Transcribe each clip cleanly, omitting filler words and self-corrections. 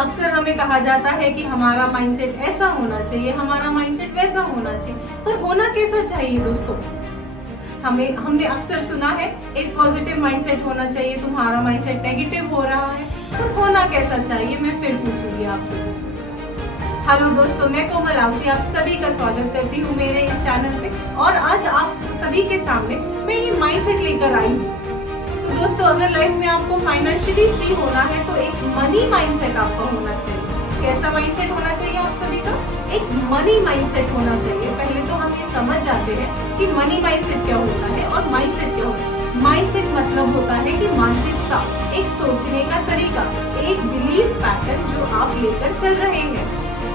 अक्सर हमें कहा जाता है कि हमारा माइंडसेट ऐसा होना चाहिए, हमारा माइंडसेट वैसा होना चाहिए, पर होना कैसा चाहिए दोस्तों? हमने अक्सर सुना है एक पॉजिटिव माइंडसेट होना चाहिए, तुम्हारा माइंडसेट नेगेटिव हो रहा है, पर होना कैसा चाहिए? मैं फिर पूछूंगी आप सभी से। हेलो दोस्तों, मैं कोमल आहुति आप सभी का स्वागत करती हूँ मेरे इस चैनल पे। और आज आप सभी के सामने मैं ये माइंडसेट लेकर आई हूँ। तो दोस्तों, अगर लाइफ में आपको फाइनेंशियली फ्री होना है तो एक मनी माइंडसेट आपका होना चाहिए। कैसा माइंडसेट होना चाहिए आप सभी का? एक मनी माइंडसेट होना चाहिए। पहले तो हम ये समझ जाते हैं कि मनी माइंडसेट क्या होता है और माइंडसेट क्या होता है। माइंडसेट मतलब होता है कि मानसिकता, एक सोचने का तरीका, एक बिलीफ पैटर्न जो आप लेकर चल रहे हैं।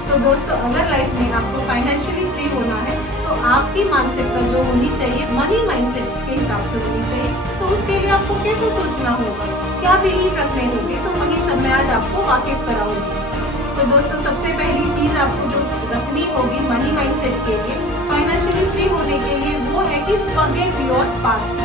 तो दोस्तों, अगर लाइफ में आपको फाइनेंशियली फ्री होना है तो आपकी मानसिकता जो होनी चाहिए मनी माइंडसेट के हिसाब से होनी चाहिए। तो उसके लिए आपको कैसे सोचना होगा, क्या बिलीफ रखने होंगे, तो वही सब मैं आज आपको वाकिफ कराऊंगी। तो दोस्तों, सबसे पहली चीज आपको जो रखनी होगी मनी माइंडसेट के लिए, फाइनेंशियली फ्री होने के लिए, वो है कि फॉरगिव योर पास्ट।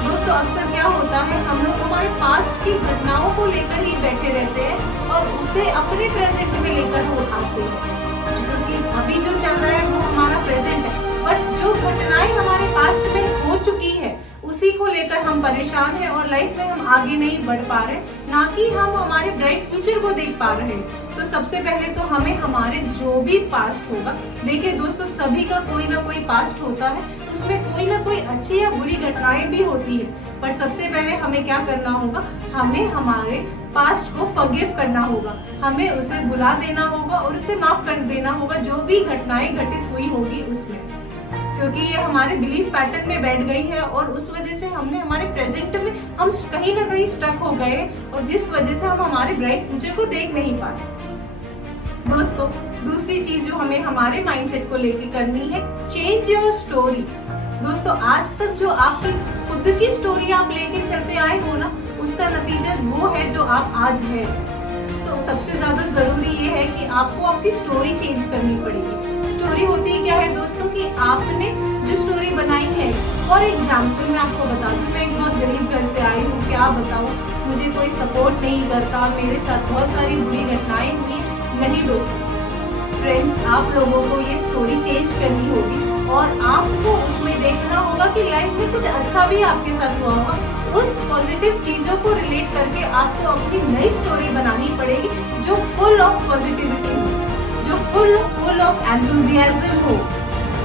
दोस्तों, अक्सर क्या होता है, हम लोग हमारे पास्ट की घटनाओं को लेकर ही बैठे रहते हैं और उसे अपने प्रेजेंट में लेकर वो आते हैं, क्योंकि अभी जो चल रहा है वो हमारा प्रेजेंट है, बट जो घटनाएं हमारे पास्ट में हो चुकी है उसी को लेकर हम परेशान हैं और लाइफ में हम आगे नहीं बढ़ पा रहे, ना कि हम हमारे ब्राइट फ्यूचर को देख पा रहे हैं। तो सबसे पहले तो हमें हमारे जो भी पास्ट होगा, देखिए दोस्तों, सभी का कोई ना कोई पास्ट होता है, उसमें कोई ना कोई अच्छी या बुरी घटनाएं भी होती है। बट सबसे पहले हमें क्या करना होगा, हमें हमारे पास्ट को फॉरगिव करना होगा, हमें उसे भुला देना होगा और उसे माफ कर देना होगा जो भी घटनाएं घटित हुई होगी उसमें, क्योंकि ये हमारे बिलीफ पैटर्न में बैठ गई है और उस वजह से हमने हमारे प्रेजेंट में हम कहीं ना कहीं स्टक हो गए और जिस वजह से हम हमारे ब्राइट फ्यूचर को देख नहीं पा रहे। दोस्तों, दूसरी चीज जो हमें हमारे माइंडसेट को लेके करनी है, चेंज योर स्टोरी। दोस्तों, आज तक जो आपकी खुद की स्टोरी आप लेके चलते आए हो ना, उसका नतीजा वो है जो आप आज है। तो सबसे ज्यादा जरूरी ये है कि आपको आपकी स्टोरी चेंज करनी पड़ेगी। स्टोरी होती क्या है दोस्तों, कि आपने जो स्टोरी बनाई है, फॉर एग्जाम्पल मैं आपको बता दूं, मैं एक बहुत गरीब घर से आई हूँ, क्या बताऊँ, मुझे कोई सपोर्ट नहीं करता, मेरे साथ बहुत सारी बुरी घटनाएं हुई। नहीं दोस्तों, फ्रेंड्स, आप लोगों को ये स्टोरी चेंज करनी होगी और आपको उसमें देखना होगा कि लाइफ में कुछ अच्छा भी आपके साथ हुआ होगा। उस पॉजिटिव चीजों को रिलेट करके आपको अपनी नई स्टोरी बनानी पड़ेगी जो फुल ऑफ पॉजिटिविटी हो, जो फुल ऑफ एंथुजियाज्म हो।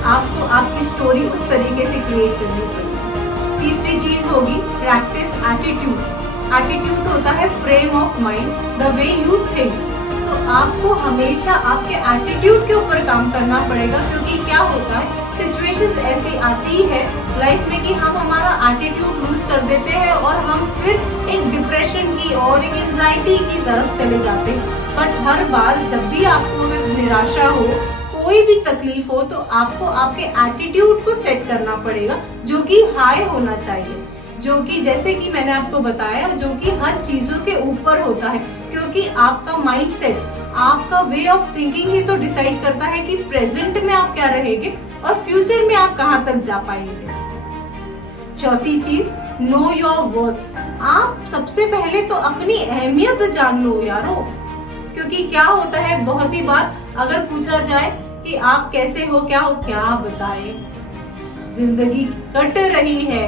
आपको आपकी स्टोरी उस तरीके से क्रिएट करनी पड़ेगी। तीसरी चीज होगी प्रैक्टिस एटीट्यूड। एटीट्यूड होता है frame of mind, the way you think. तो आपको हमेशा आपके एटीट्यूड के ऊपर काम करना पड़ेगा, क्योंकि क्या होता है, सिचुएशंस ऐसी आती है लाइफ में कि हम हमारा एटीट्यूड लूज कर देते हैं और हम फिर एक डिप्रेशन की और एक एंजाइटी की तरफ चले जाते हैं। बट हर बार जब भी आपको अगर निराशा हो, कोई भी तकलीफ हो, तो आपको आपके एटीट्यूड को सेट करना पड़ेगा, जो कि हाई होना चाहिए, जो कि जैसे कि मैंने आपको बताया, जो कि हर चीजों के ऊपर होता है, क्योंकि आपका माइंडसेट, आपका वे ऑफ थिंकिंग ही तो डिसाइड करता है कि प्रेजेंट में आप क्या रहेंगे और फ्यूचर में आप कहां तक जा पाएंगे। चौथी चीज, नो योर वर्थ। आप सबसे पहले तो अपनी अहमियत जान लो यारो, क्योंकि क्या होता है, बहुत ही बार अगर पूछा जाए कि आप कैसे हो, क्या बताए, जिंदगी कट रही है,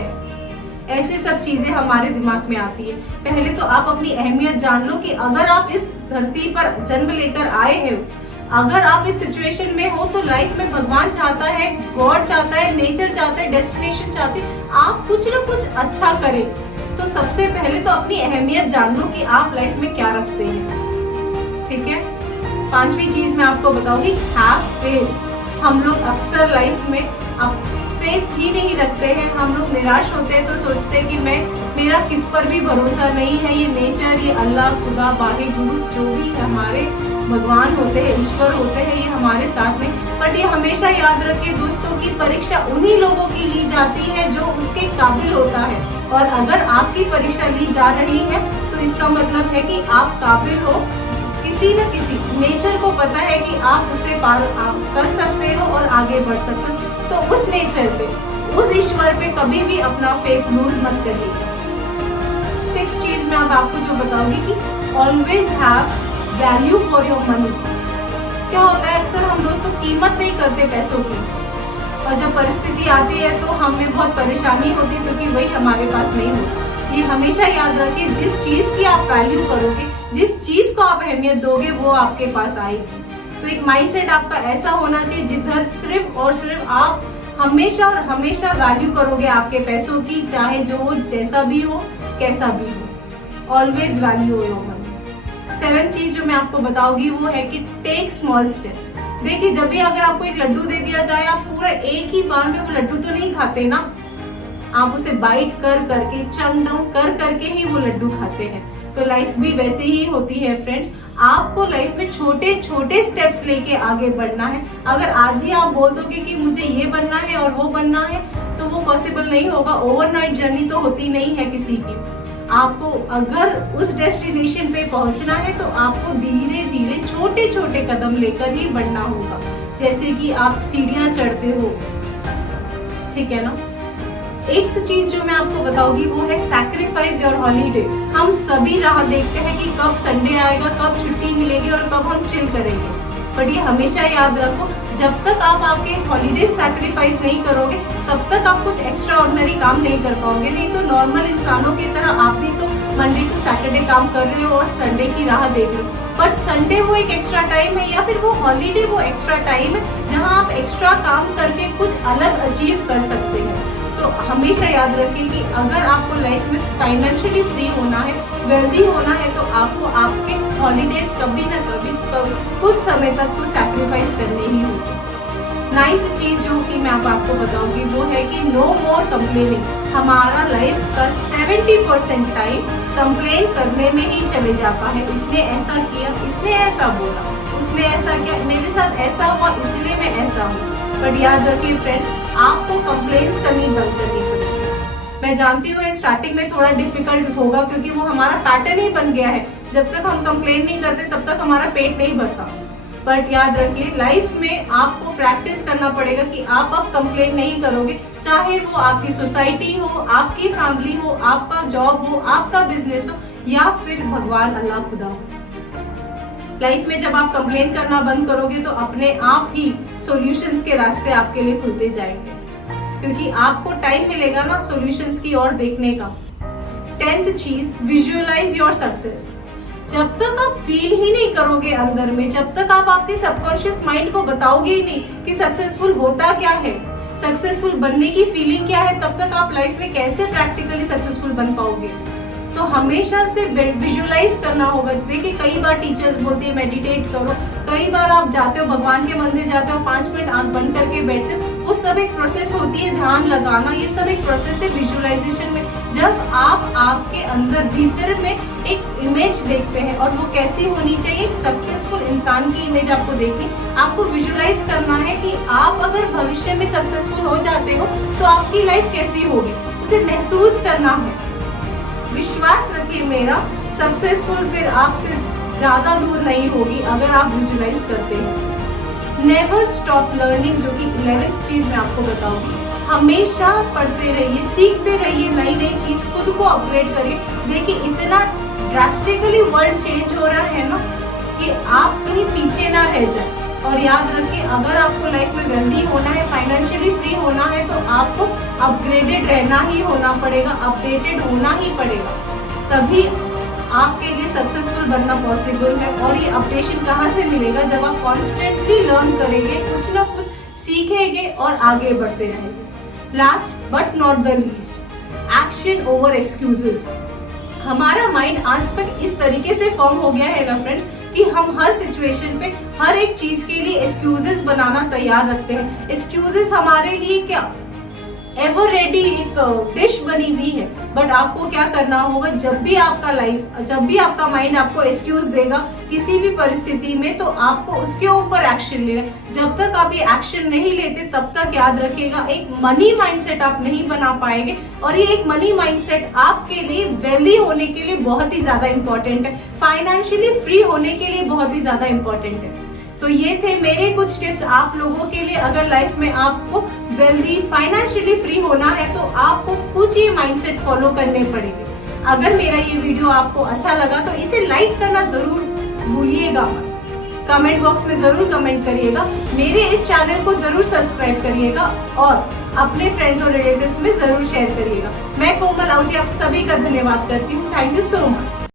ऐसे सब चीजें हमारे दिमाग में आती है। पहले तो आप अपनी अहमियत जान लो कि अगर आप इस धरती पर जन्म लेकर आए हैं, अगर आप इस सिचुएशन में हो, तो लाइफ में भगवान चाहता है, गॉड चाहता है, नेचर चाहता है, डेस्टिनेशन चाहती है, आप कुछ ना कुछ अच्छा करें। तो सबसे पहले तो अपनी अहमियत जान लो कि आप लाइफ में क्या रखते हैं, ठीक है। पांचवी चीज मैं आपको बताऊंगी, हैव फेथ। हम लोग अक्सर लाइफ में फेथ ही नहीं रखते हैं, हम लोग निराश होते हैं तो सोचते हैं कि मेरा किस पर भी भरोसा नहीं है, ये नेचर, ये अल्लाह, खुदा, वाहे गुरु, जो भी हमारे भगवान होते हैं, ईश्वर होते हैं, ये हमारे साथ में। बट ये हमेशा याद रखिए दोस्तों की परीक्षा उन्हीं लोगों की ली जाती है जो उसके काबिल होता है, और अगर आपकी परीक्षा ली जा रही है तो इसका मतलब है कि आप काबिल हो। किसी न किसी नेचर को पता है कि आप उसे पार कर सकते हो और आगे बढ़ सकते हो, तो उस नेचर पे, उस ईश्वर पे कभी भी अपना फेथ लूज मत करिएगा। सिक्स चीज मैं अब आपको जो बताऊंगी कि always have value for your money. क्या होता है, अक्सर हम दोस्तों कीमत नहीं करते पैसों की, और जब परिस्थिति आती है तो हमें बहुत परेशानी होती है क्योंकि वही हमारे पास नहीं होता। ये हमेशा याद रखिए, जिस चीज की आप वैल्यू करोगे, जिस चीज को आप अहमियत दोगे, वो आपके पास आएगी। तो एक माइंडसेट आपका ऐसा होना चाहिए जिधर सिर्फ और सिर्फ आप हमेशा और हमेशा वैल्यू करोगे आपके पैसों की, चाहे जो हो, जैसा भी हो, कैसा भी हो। Always value your money. 7 चीज जो मैं आपको बताऊंगी वो है कि टेक स्मॉल स्टेप्स। देखिए, जब भी अगर आपको एक लड्डू दे दिया जाए, आप पूरा एक ही बार में वो लड्डू तो नहीं खाते ना, आप उसे बाइट कर करके, चंग डाउन कर करके ही वो लड्डू खाते हैं। तो लाइफ भी वैसे ही होती है फ्रेंड्स। आपको लाइफ में छोटे छोटे स्टेप्स लेके आगे बढ़ना है। अगर आज ही आप बोल दोगे कि मुझे ये बनना है और वो बनना है, तो वो पॉसिबल नहीं होगा। ओवरनाइट जर्नी तो होती नहीं है किसी की। आपको अगर उस डेस्टिनेशन पे पहुंचना है तो आपको धीरे धीरे छोटे छोटे कदम लेकर ही बढ़ना होगा, जैसे कि आप सीढ़ियां चढ़ते हो, ठीक है ना। एक चीज जो मैं आपको बताऊंगी वो है सैक्रिफाइस योर हॉलीडे। हम सभी राह देखते हैं कि कब संडे आएगा, कब छुट्टी मिलेगी और कब हम चिल करेंगे। बट ये हमेशा याद रखो, जब तक आप आपके हॉलीडे सैक्रिफाइस नहीं करोगे तब तक आप कुछ एक्स्ट्रा ऑर्डिनरी काम नहीं कर पाओगे। नहीं तो नॉर्मल इंसानों की तरह आप भी तो मंडे टू सैटरडे काम कर रहे हो और संडे की राह देख रहे हो, बट संडे वो एक एक्स्ट्रा टाइम है, या फिर वो हॉलीडे वो एक्स्ट्रा टाइम है जहाँ आप एक्स्ट्रा काम करके कुछ अलग अचीव कर सकते हैं। तो हमेशा याद रखिए कि अगर आपको लाइफ में फाइनेंशियली फ्री होना है, वेल्दी होना है, तो आपको आपके हॉलीडेज कभी ना कभी कुछ समय तक तो सैक्रिफाइस करने ही होगी। 9th चीज जो कि मैं आपको बताऊंगी वो है कि नो मोर कंप्लेनिंग। हमारा लाइफ का 70% टाइम कंप्लेन करने में ही चले जाता है। इसने ऐसा किया, इसने ऐसा बोला, उसने ऐसा किया, मेरे साथ ऐसा हुआ इसलिए मैं ऐसा हूँ। बट याद रखिए फ्रेंड्स, आपको कंप्लेंट्स करनी बंद करनी पड़ेगी। मैं जानती हूँ स्टार्टिंग में थोड़ा डिफिकल्ट होगा क्योंकि वो हमारा पैटर्न ही बन गया है। जब तक हम कंप्लेन नहीं करते तब तक हमारा पेट नहीं भरता। बट याद रखिए, लाइफ में आपको प्रैक्टिस करना पड़ेगा कि आप अब कंप्लेन नहीं करोगे, चाहे वो आपकी सोसाइटी हो, आपकी फैमिली हो, आपका जॉब हो, आपका बिजनेस हो, या फिर भगवान अल्लाह खुदा हो। लाइफ में जब आप कंप्लेन करना बंद करोगे तो अपने आप ही सॉल्यूशंस के रास्ते आपके लिए खुलते जाएंगे, क्योंकि आपको टाइम मिलेगा ना सॉल्यूशंस की ओर देखने का। 10th चीज, विजुअलाइज योर सक्सेस। जब तक आप फील ही नहीं करोगे अंदर में, जब तक आप आपके सबकॉन्शियस माइंड को बताओगे ही नहीं कि सक्सेसफुल होता क्या है, सक्सेसफुल बनने की फीलिंग क्या है, तब तक आप लाइफ में कैसे प्रैक्टिकली सक्सेसफुल बन पाओगे। तो हमेशा से विजुअलाइज करना होगा। देखिए, कई बार टीचर्स बोलते हैं मेडिटेट करो, कई बार आप जाते हो भगवान के मंदिर जाते हो, 5 मिनट आंख बंद करके बैठते हो, वो सब एक प्रोसेस होती है। ध्यान लगाना, ये सब एक प्रोसेस है विजुअलाइजेशन में। जब आप आपके अंदर भीतर में एक इमेज देखते हैं, और वो कैसी होनी चाहिए, एक सक्सेसफुल इंसान की इमेज आपको देखनी, आपको विजुअलाइज करना है कि आप अगर भविष्य में सक्सेसफुल हो जाते हो तो आपकी लाइफ कैसी होगी, उसे महसूस करना है। विश्वास रखिए मेरा, सक्सेसफुल फिर आपसे ज्यादा दूर नहीं होगी अगर आप विजुअलाइज करते हैं। नेवर स्टॉप लर्निंग, जो कि 11th चीज मैं आपको बताऊंगी। हमेशा पढ़ते रहिए, सीखते रहिए, नई नई चीज खुद को अपग्रेड करिए। देखिए, इतना ड्रास्टिकली वर्ल्ड चेंज हो रहा है ना कि आप कहीं पीछे ना रह जाए। और याद रखिए, अगर आपको लाइफ में वेल्दी होना है, फाइनेंशियली फ्री होना है, तो आपको अपग्रेडेड रहना ही होना पड़ेगा, अपडेटेड होना ही पड़ेगा, तभी आपके लिए सक्सेसफुल बनना पॉसिबल है। और ये अपडेशन कहाँ से मिलेगा, जब आप कॉन्स्टेंटली लर्न करेंगे, कुछ ना कुछ सीखेंगे और आगे बढ़ते रहेंगे। Last but not the least, action over excuses. हमारा माइंड आज तक इस तरीके से फॉर्म हो गया है ना फ्रेंड्स कि हम हर सिचुएशन पे हर एक चीज के लिए एक्सक्यूजेस बनाना तैयार रखते हैं। एक्सक्यूजेस हमारे लिए क्या एवर रेडी एक डिश बनी हुई है। बट आपको क्या करना होगा, जब भी आपका माइंड आपको एक्सक्यूज देगा किसी भी परिस्थिति में, तो आपको उसके ऊपर एक्शन लेना है। जब तक आप ये एक्शन नहीं लेते तब तक याद रखिएगा एक मनी माइंडसेट आप नहीं बना पाएंगे। और ये एक मनी माइंडसेट आपके लिए वेल्दी होने के लिए बहुत ही ज्यादा इंपॉर्टेंट है, फाइनेंशियली फ्री होने के लिए बहुत ही ज्यादा इंपॉर्टेंट है। तो ये थे मेरे कुछ टिप्स आप लोगों के लिए। अगर लाइफ में आपको वेल्दी फाइनेंशियली फ्री होना है तो आपको कुछ ये माइंडसेट फॉलो करने पड़ेंगे। अगर मेरा ये वीडियो आपको अच्छा लगा तो इसे लाइक करना जरूर भूलिएगा मत। कमेंट बॉक्स में जरूर कमेंट करिएगा, मेरे इस चैनल को जरूर सब्सक्राइब करिएगा और अपने फ्रेंड्स और रिलेटिव्स में जरूर शेयर करिएगा। मैं कोमल आहूजा आप सभी का धन्यवाद करती हूँ। Thank you so much.